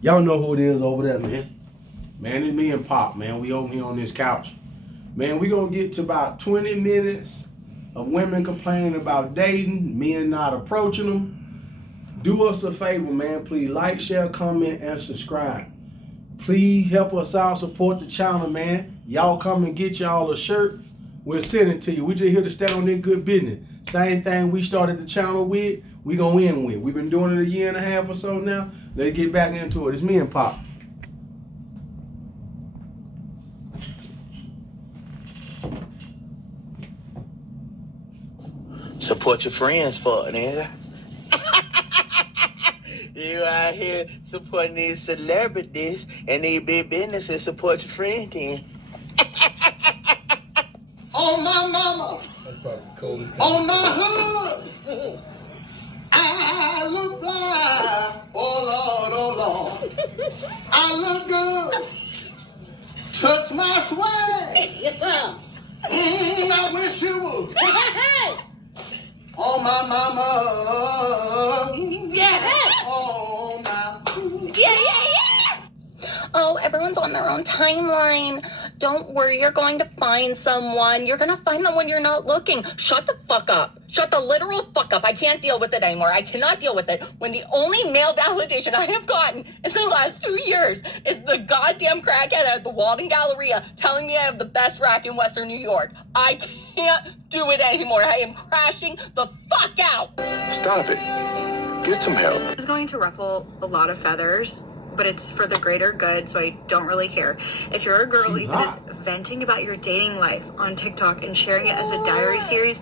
Y'all know who it is over there, man. Man, it's me and Pop, man. We over here on this couch. Man, we gonna get to about 20 minutes of women complaining about dating, men not approaching them. Do us a favor, man. Please like, share, comment, and subscribe. Please help us out, support the channel, man. Y'all come and get y'all a shirt. We'll send it to you. We just here to stand on this good business. Same thing we started the channel with, we gonna end with. We've been doing it a year and a half or so now. Let's get back into it. It's me and Pop. Support your friends for it, nigga. You out here supporting these celebrities and these big businesses. Support your friend then. On my mama, on my hood, I look fly. Oh Lord, I look good. Touch my swag. Yes, sir. I wish you would. On my mama. Yeah. On my. Yeah. Oh, everyone's on their own timeline. Don't worry, you're going to find someone. You're going to find them when you're not looking. Shut the fuck up. Shut the literal fuck up. I can't deal with it anymore. I cannot deal with it when the only male validation I have gotten in the last 2 years is the goddamn crackhead at the Walden Galleria telling me I have the best rack in Western New York. I can't do it anymore. I am crashing the fuck out. Stop it. Get some help. It's going to ruffle a lot of feathers, but it's for the greater good, so I don't really care. If you're a girly that is venting about your dating life on TikTok and sharing it as a diary series,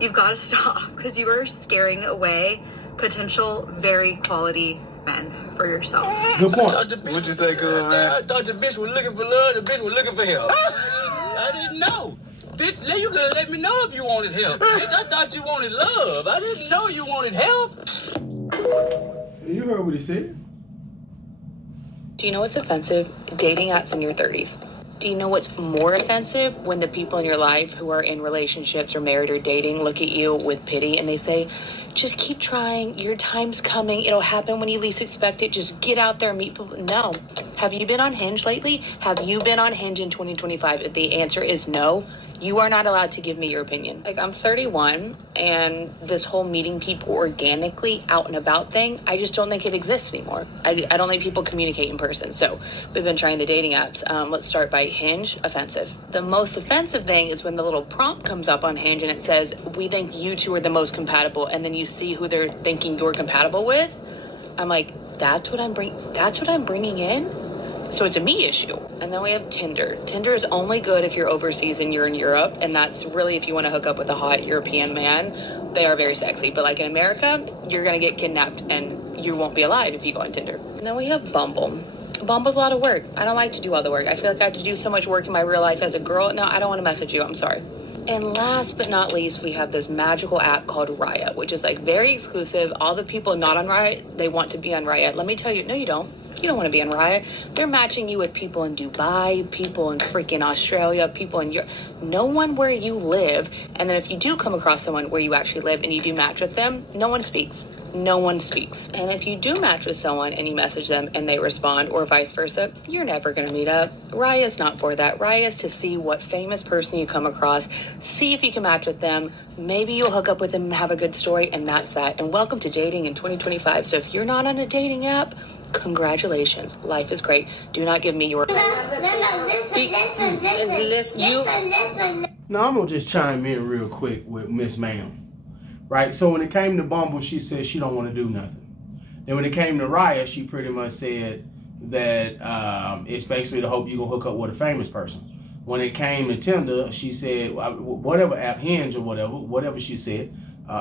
you've got to stop, because you are scaring away potential very quality men for yourself. Good point. What'd you say, good man? I thought the bitch was looking for love, the bitch was looking for help. I didn't know. Bitch, you could have let me know if you wanted help. Bitch, I thought you wanted love. I didn't know you wanted help. You heard what he said. Do you know what's offensive? Dating apps in your 30s. Do you know what's more offensive? When the people in your life who are in relationships or married or dating look at you with pity and they say, just keep trying, your time's coming, it'll happen when you least expect it, just get out there and meet people. No. Have you been on Hinge lately? Have you been on Hinge in 2025? If the answer is no, you are not allowed to give me your opinion. Like, I'm 31, and this whole meeting people organically out and about thing, I just don't think it exists anymore. I don't think people communicate in person. So we've been trying the dating apps. Let's start by Hinge. Offensive. The most offensive thing is when the little prompt comes up on Hinge and it says, we think you two are the most compatible, and then you see who they're thinking you're compatible with. I'm like, that's what I'm bringing in? So it's a me issue. And then we have Tinder. Tinder is only good if you're overseas and you're in Europe, and that's really if you want to hook up with a hot European man. They are very sexy, but like in America, you're gonna get kidnapped and you won't be alive if you go on Tinder. And then we have Bumble. Bumble's a lot of work. I don't like to do all the work. I feel like I have to do so much work in my real life as a girl. No, I don't want to message you. I'm sorry. And last but not least, we have this magical app called Raya, which is like very exclusive. All the people not on Raya, they want to be on Raya. Let me tell you, no, you don't. You don't want to be on Raya. They're matching you with people in Dubai, people in freaking Australia, people in Europe. No one where you live. And then if you do come across someone where you actually live and you do match with them, no one speaks. No one speaks. And if you do match with someone and you message them and they respond, or vice versa, you're never going to meet up. Raya is not for that. Raya is to see what famous person you come across, see if you can match with them. Maybe you'll hook up with them and have a good story, and that's that. And welcome to dating in 2025. So if you're not on a dating app, congratulations. Life is great. Do not give me your... Listen. Now, I'm going to just chime in real quick with Miss Ma'am. Right? So when it came to Bumble, she said she don't want to do nothing. And when it came to Raya, she pretty much said that it's basically to hope you going to hook up with a famous person. When it came to Tinder, she said, whatever app, Hinge or whatever she said,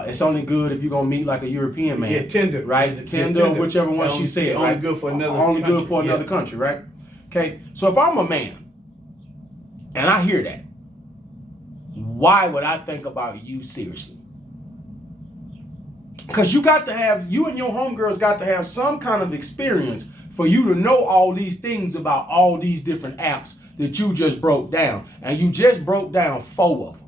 it's only good if you're going to meet like a European man. Yeah, Tinder. Right? Tinder, whichever one she said. Only right? good for another Only country. good for another country, right? Okay, so if I'm a man, and I hear that, why would I think about you seriously? Because you and your homegirls got to have some kind of experience for you to know all these things about all these different apps that you just broke down. And you just broke down 4 of them.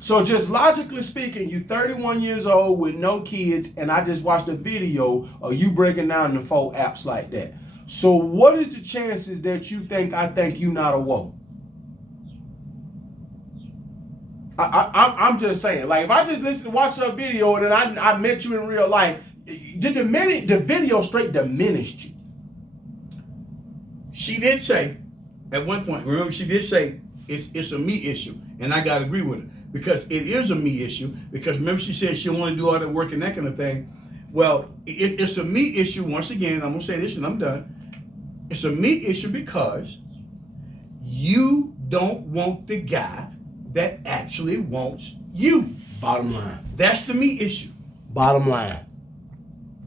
So just logically speaking, you're 31 years old with no kids, and I just watched a video of you breaking down the 4 apps like that. So what is the chances that you think I think you not a woe? I'm just saying, like, if I just watch a video and then I met you in real life, the video straight diminished you. She did say, at one point, remember she did say it's a me issue, and I gotta agree with her because it is a me issue. Because remember she said she don't want to do all that work and that kind of thing. Well, it's a me issue. Once again, I'm gonna say this and I'm done. It's a me issue because you don't want the guy that actually wants you. Bottom line. That's the me issue. Bottom line.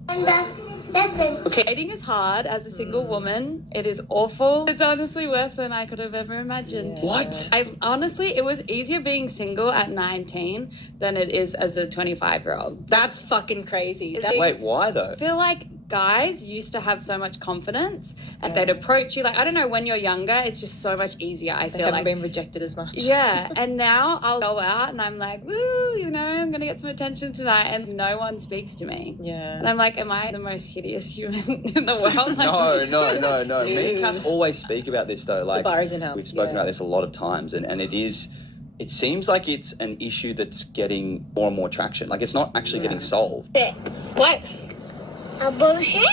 Okay, dating is hard as a single woman. It is awful. It's honestly worse than I could have ever imagined. What? It was easier being single at 19 than it is as a 25-year-old. That's fucking crazy. Wait, why though? I feel like guys used to have so much confidence and they'd approach you like, I don't know, when you're younger, it's just so much easier. I feel like been rejected as much. Yeah, and now I'll go out and I'm like, woo, you know, I'm gonna get some attention tonight, and no one speaks to me. Yeah. And I'm like, am I the most hideous human in the world? No. Me and Cass always speak about this though. Like, The bar is in hell. we've spoken about this a lot of times, and it seems like it's an issue that's getting more and more traction. Like, it's not actually getting solved. What? A bullshit?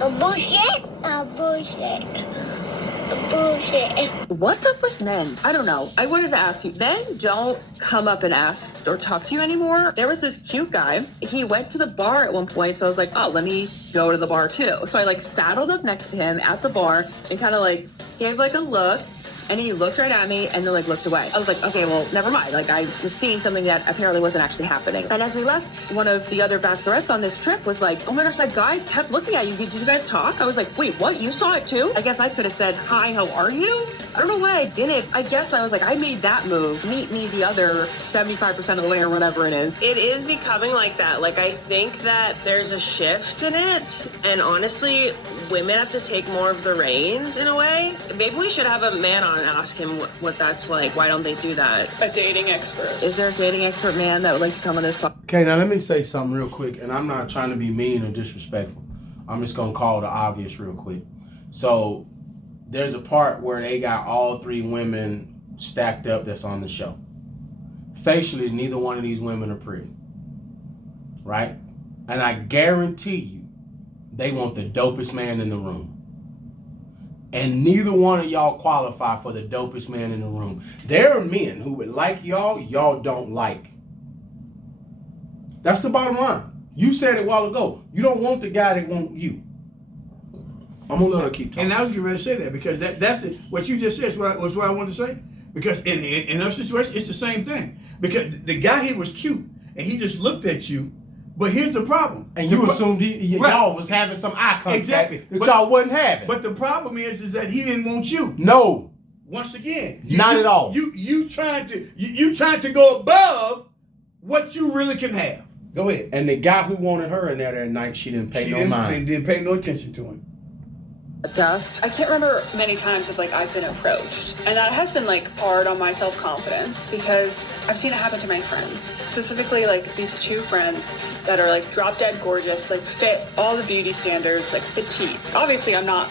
A bullshit? A bullshit? A bullshit? What's up with men? I don't know. I wanted to ask you. Men don't come up and ask or talk to you anymore. There was this cute guy. He went to the bar at one point, so I was like, oh, let me go to the bar too. So I saddled up next to him at the bar and kind of gave a look. And he looked right at me and then looked away. I was like, okay, well, never mind. I was seeing something that apparently wasn't actually happening. And as we left, one of the other bachelorettes on this trip was like, oh my gosh, that guy kept looking at you. Did you guys talk? I was like, wait, what? You saw it too? I guess I could have said, hi, how are you? I don't know why I didn't. I guess I was like, I made that move. Meet me the other 75% of the way or whatever it is. It is becoming like that. I think that there's a shift in it. And honestly, women have to take more of the reins in a way. Maybe we should have a man on and ask him what that's like. Why don't they do that? A dating expert. Is there a dating expert man that would like to come on this podcast? Okay, now let me say something real quick, and I'm not trying to be mean or disrespectful. I'm just gonna call the obvious real quick. So there's a part where they got all three women stacked up that's on the show. Facially, neither one of these women are pretty, right? And I guarantee you, they want the dopest man in the room. And neither one of y'all qualify for the dopest man in the room. There are men who would like y'all don't like. That's the bottom line. You said it a while ago. You don't want the guy that wants you. I'm gonna let her keep talking. And I was going to say that because that's what you just said was what I wanted to say. Because in our situation, it's the same thing. Because the guy here was cute and he just looked at you. But here's the problem. And you assumed y'all was having some eye contact that y'all wasn't having. But the problem is that he didn't want you. No. Once again, not at all. You trying to go above what you really can have. Go ahead. And the guy who wanted her in there that night, she didn't pay no mind. Didn't pay no attention to him. I can't remember many times I've been approached, and that has been hard on my self-confidence because I've seen it happen to my friends, specifically these two friends that are drop dead gorgeous, fit all the beauty standards, petite. Obviously I'm not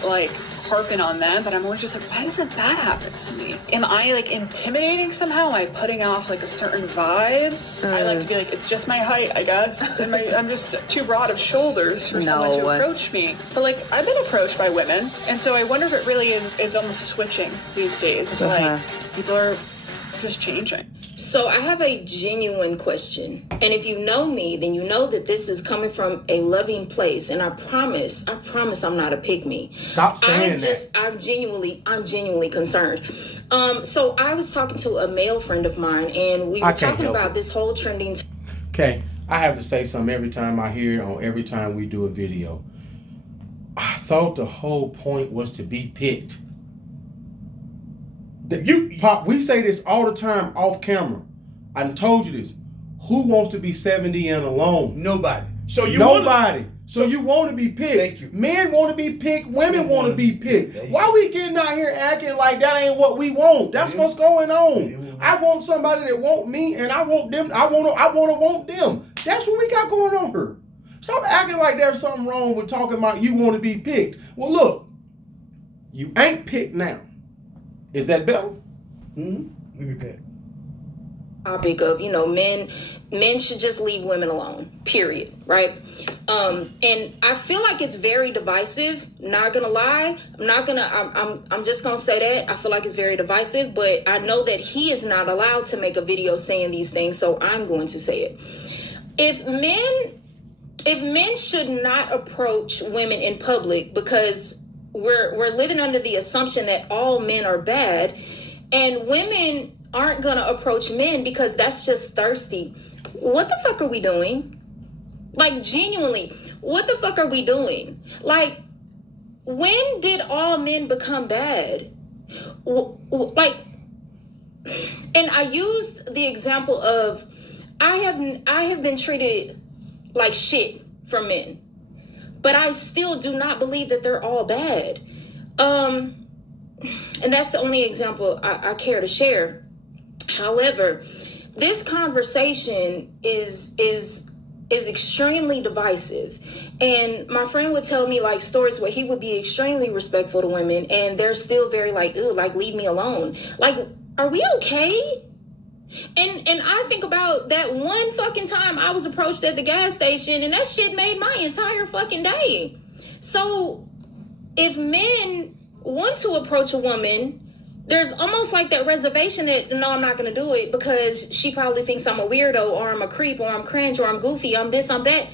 harping on them, but I'm always just why doesn't that happen to me? Am I intimidating somehow? Am I putting off a certain vibe? I like to be it's just my height, I guess, and I'm just too broad of shoulders for someone to approach me. But I've been approached by women, and so I wonder if it really is almost switching these days. People are just changing. So I have a genuine question. And if you know me, then you know that this is coming from a loving place. And I promise I'm not a pygmy. Stop saying that. I'm genuinely concerned. So I was talking to a male friend of mine, and we were talking about this whole trending. Okay, I have to say something every time I hear it on every time we do a video. I thought the whole point was to be picked. Pop, we say this all the time off camera. I told you this. Who wants to be 70 and alone? Nobody. Nobody. So you want to be picked. Thank you. Men want to be picked. Women want to be picked. Why we getting out here acting like that ain't what we want? That's what's going on. I want somebody that want me, and I want them. I want to want them. That's what we got going on here. Stop acting like there's something wrong with talking about you want to be picked. Well, look, you ain't picked now. Is that better? Look at that. Topic of, you know, men should just leave women alone, period, right? And I feel like it's very divisive, not gonna lie. I'm just gonna say that I feel like it's very divisive, but I know that he is not allowed to make a video saying these things, so I'm going to say it. If men should not approach women in public, because we're living under the assumption that all men are bad, and women aren't gonna approach men because that's just thirsty. What the fuck are we doing? Like, genuinely, what the fuck are we doing? Like, when did all men become bad? Like, and I used the example of I have been treated like shit from men, but I still do not believe that they're all bad. And that's the only example I care to share. However, this conversation is extremely divisive, and my friend would tell me like stories where he would be extremely respectful to women, and they're still very like, ooh, like, leave me alone. Like, are we okay? And I think about that one fucking time I was approached at the gas station, and that shit made my entire fucking day. So if men want to approach a woman, there's almost like that reservation that, no, I'm not going to do it because she probably thinks I'm a weirdo, or I'm a creep, or I'm cringe, or I'm goofy, I'm this, I'm that.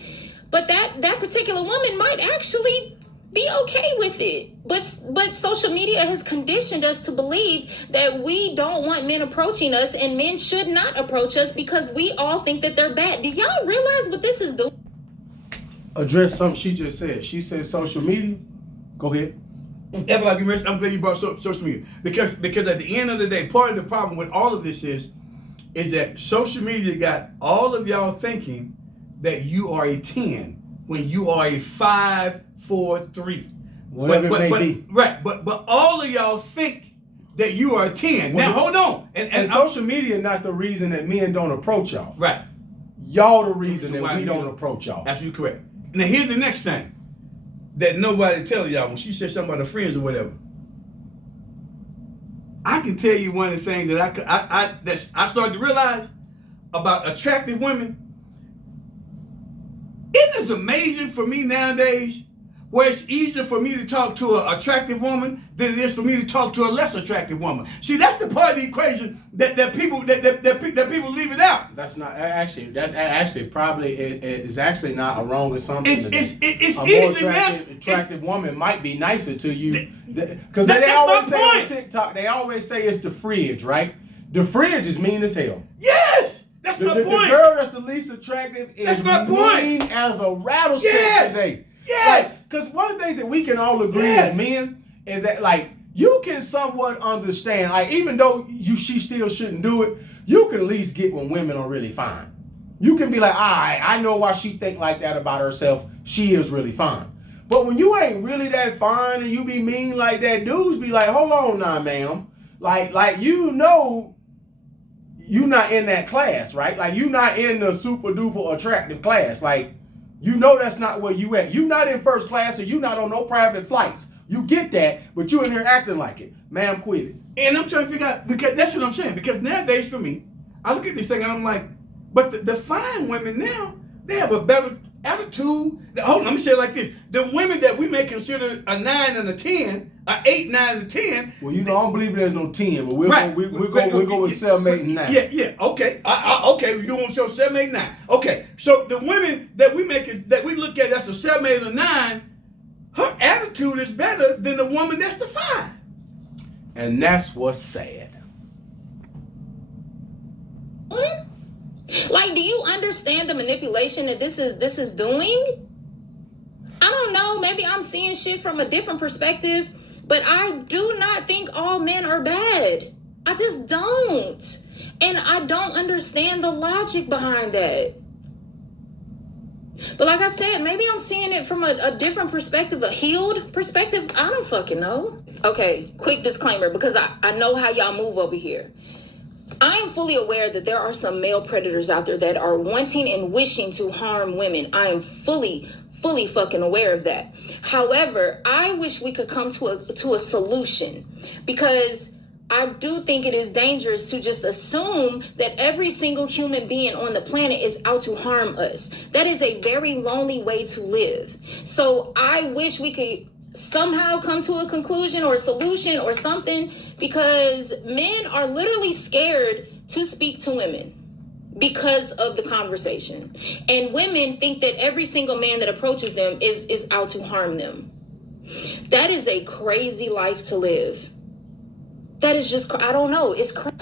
But that particular woman might actually be okay with it. But social media has conditioned us to believe that we don't want men approaching us, and men should not approach us because we all think that they're bad. Do y'all realize what this is doing? Address something she just said. She said social media. Go ahead. I'm glad you brought social media, because at the end of the day, part of the problem with all of this is that social media got all of y'all thinking that you are a 10 when you are a 5, 4, 3. Whatever it may be. Right, but all of y'all think that you are a 10. Now hold on, and social media not the reason that men don't approach y'all. Right. Y'all the reason that we don't approach y'all. Absolutely correct. Now here's the next thing that nobody tells y'all when she said something about her friends or whatever. I can tell you one of the things that I started to realize about attractive women. It is amazing for me nowadays where it's easier for me to talk to an attractive woman than it is for me to talk to a less attractive woman. See, that's the part of the equation that people leave it out. That's not actually. That actually probably is actually not a wrong assumption. It's a easy more now. attractive woman might be nicer to you because they always say on TikTok. They always say it's the fridge, right? The fridge is mean as hell. Yes. That's my point. The girl that's the least attractive is that's my point. Mean as a rattlesnake today. Yes. Because one of the things that we can all agree as men is that, like, you can somewhat understand, like, even though she still shouldn't do it, you can at least get when women are really fine. You can be like, all right, I know why she think like that about herself. She is really fine. But when you ain't really that fine and you be mean like that, dudes be like, hold on now, ma'am. Like you know, you not in that class, right? Like, you not in the super duper attractive class. Like, you know that's not where you at. You not in first class, or you not on no private flights. You get that, but you in here acting like it. Ma'am, quit it. And I'm trying to figure out, because that's what I'm saying. Because nowadays for me, I look at this thing and I'm like, but the fine women now, they have a better attitude. Hold on, let me say it like this. The women that we may consider a 9 and a 10, a 8, 9, and a 10. Well, you know, I don't believe there's no 10, but we'll go with 7, 8, and 9. Yeah, okay. Okay, you want to show 7, 8, 9. Okay, so the women that we look at that's a 7, 8, or 9, her attitude is better than the woman that's the 5. And that's what's sad. What? Like, do you understand the manipulation that this is doing? I don't know. Maybe I'm seeing shit from a different perspective, but I do not think all men are bad. I just don't. And I don't understand the logic behind that. But like I said, maybe I'm seeing it from a different perspective, a healed perspective. I don't fucking know. Okay, quick disclaimer, because I know how y'all move over here. I am fully aware that there are some male predators out there that are wanting and wishing to harm women. I am fully fucking aware of that. However, I wish we could come to a solution, because I do think it is dangerous to just assume that every single human being on the planet is out to harm us. That is a very lonely way to live. So I wish we could somehow come to a conclusion or a solution or something, because men are literally scared to speak to women because of the conversation. And women think that every single man that approaches them is out to harm them. That is a crazy life to live. That is just, I don't know, it's crazy.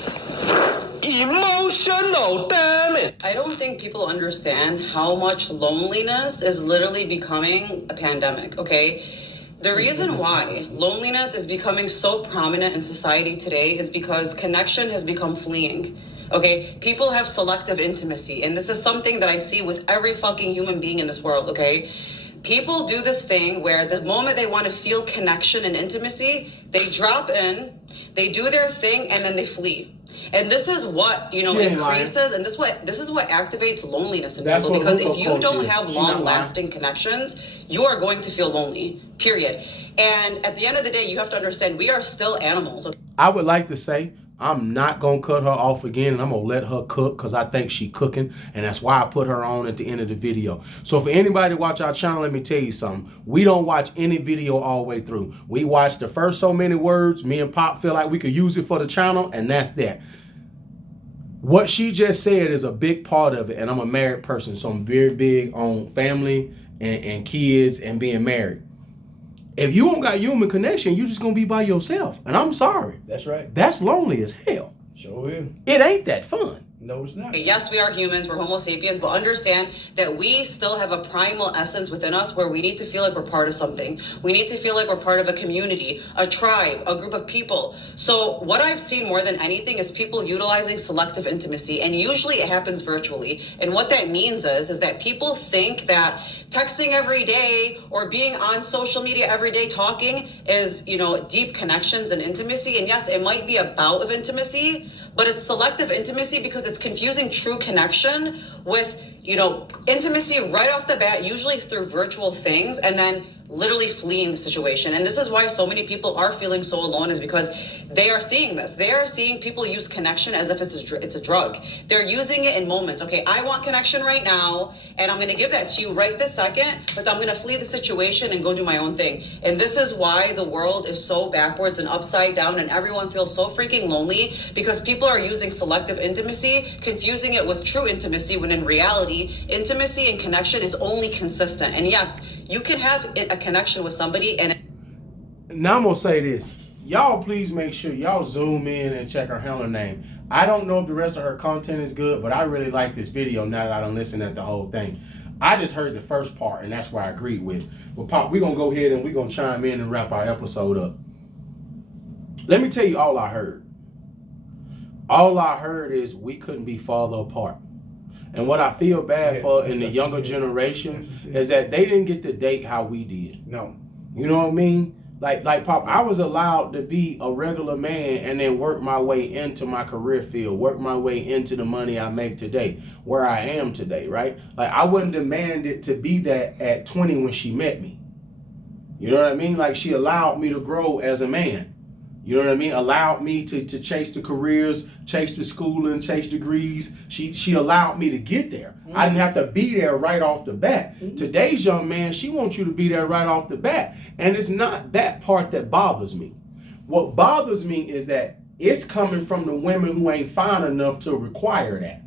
Emotional, damn it! I don't think people understand how much loneliness is literally becoming a pandemic, okay? The reason why loneliness is becoming so prominent in society today is because connection has become fleeing. Okay, people have selective intimacy, and this is something that I see with every fucking human being in this world, okay? People do this thing where the moment they want to feel connection and intimacy, they drop in, they do their thing, and then they flee. And this is what, increases, and this is what activates loneliness in people, because if you don't have long-lasting connections, you are going to feel lonely, period. And at the end of the day, you have to understand, we are still animals. I would like to say, I'm not going to cut her off again, and I'm going to let her cook because I think she's cooking, and that's why I put her on at the end of the video. So for anybody watch our channel, let me tell you something. We don't watch any video all the way through. We watch the first so many words. Me and Pop feel like we could use it for the channel, and that's that. What she just said is a big part of it, and I'm a married person, so I'm very big on family and kids and being married. If you don't got human connection, you're just going to be by yourself. And I'm sorry. That's right. That's lonely as hell. Sure is. It ain't that fun. No, it's not. Yes, we are humans, we're Homo sapiens, but understand that we still have a primal essence within us where we need to feel like we're part of something. We need to feel like we're part of a community, a tribe, a group of people. So what I've seen more than anything is people utilizing selective intimacy, and usually it happens virtually. And what that means is that people think that texting every day or being on social media every day talking is, deep connections and intimacy. And yes, it might be a bout of intimacy, but it's selective intimacy because it's confusing true connection with, intimacy right off the bat, usually through virtual things, and then literally fleeing the situation. And this is why so many people are feeling so alone, is because they are seeing this. They are seeing people use connection as if it's a drug. They're using it in moments. Okay, I want connection right now, and I'm going to give that to you right this second, but I'm going to flee the situation and go do my own thing. And this is why the world is so backwards and upside down, and everyone feels so freaking lonely, because people are using selective intimacy, confusing it with true intimacy, when in reality, intimacy and connection is only consistent. And yes, you can have a connection with somebody, and now I'm gonna say this. Y'all please make sure y'all zoom in and check her handler name. I don't know if the rest of her content is good, but I really like this video now that I done listened at the whole thing. I just heard the first part, and that's where I agreed with. Well, Pop, we're gonna go ahead and we're gonna chime in and wrap our episode up. Let me tell you all I heard. All I heard is we couldn't be farther apart. And what I feel bad for in the younger generation is that they didn't get to date how we did. No. You know what I mean? Like Pop, I was allowed to be a regular man and then work my way into my career field, work my way into the money I make today, where I am today, right? Like, I wasn't demanded to be that at 20 when she met me. You know what I mean? Like, she allowed me to grow as a man. You know what I mean? Allowed me to chase the careers, chase the schooling, chase degrees. She allowed me to get there. I didn't have to be there right off the bat. Today's young man, she wants you to be there right off the bat. And it's not that part that bothers me. What bothers me is that it's coming from the women who ain't fine enough to require that.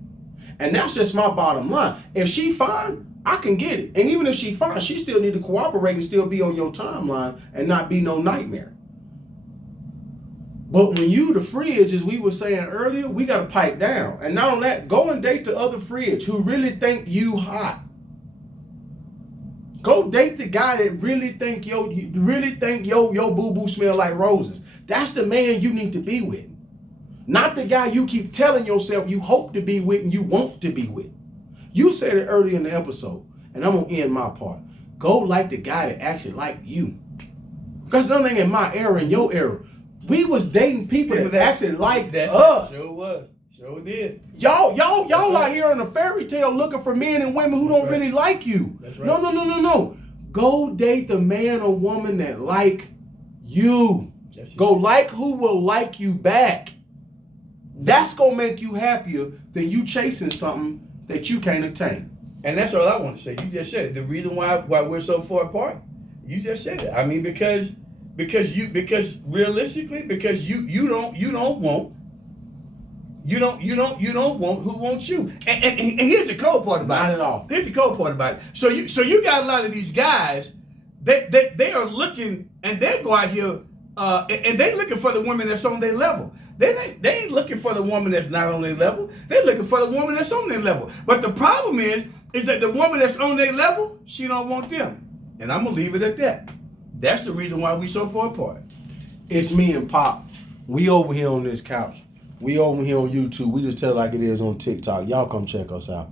And that's just my bottom line. If she fine, I can get it. And even if she fine, she still need to cooperate and still be on your timeline and not be no nightmare. But when you the fridge, as we were saying earlier, we got to pipe down. And not only that, go and date the other fridge who really think you hot. Go date the guy that really think your boo-boo smell like roses. That's the man you need to be with. Not the guy you keep telling yourself you hope to be with and you want to be with. You said it earlier in the episode, and I'm going to end my part. Go like the guy that actually like you. Because something in my era and your era, we was dating people that actually liked us. Sure was. Sure did. Y'all right. out here in a fairy tale looking for men and women who don't right. really like you. That's right. No. Go date the man or woman that like you. That's it. Go like who will like you back. That's gonna make you happier than you chasing something that you can't attain. And that's all I want to say. You just said it. The reason why we're so far apart. You just said it. I mean, because realistically, because you don't want who wants you. And here's the cold part about it. Not at all. Here's the cold part about it. So you got a lot of these guys they are looking and they go out here and they looking for the woman that's on their level. They ain't looking for the woman that's not on their level. They're looking for the woman that's on their level. But the problem is that the woman that's on their level, she don't want them. And I'm gonna leave it at that. That's the reason why we so far apart. It's me and Pop. We over here on this couch. We over here on YouTube. We just tell it like it is on TikTok. Y'all come check us out.